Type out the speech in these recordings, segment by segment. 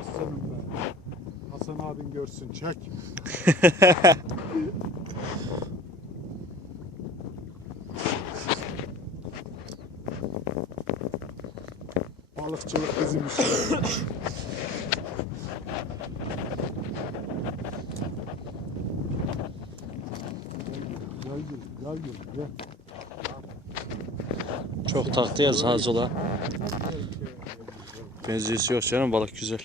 aslanım ben. Hasan abin görsün çek. Balıkçılık bizim işimiz. Gel gel gel gel. Çok taktı ya sağa sola. Benziyesi yok canım balık güzel.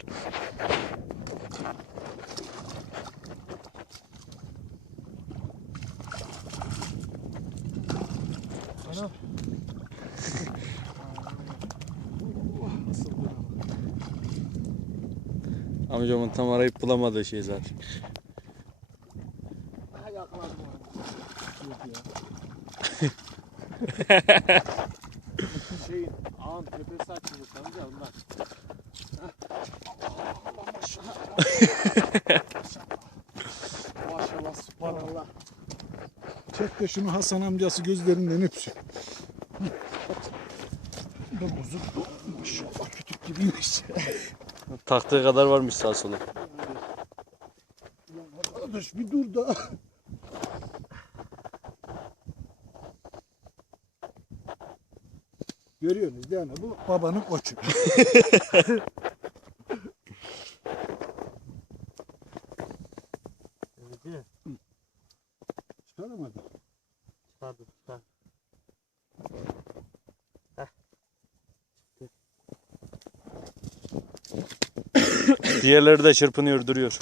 Amcamın tam arayıp bulamadığı şey zaten. Ha yakaladım onu. Yok ya. Şeyin ağın tepesi açıldı amca ondan. Maşallah subhanallah. Çek de şunu Hasan amcası gözlerinden öpsün. Bu da bozuk. Maşallah kütük gibiymiş. Taktığı kadar varmış sağa sola. Ulan Arkadaş bir dur da. Görüyorsunuz değil mi? Bu babanın koçu. Evet Çıkaramadı. çıkardı çıkar. Diğerleri de çırpınıyor duruyor.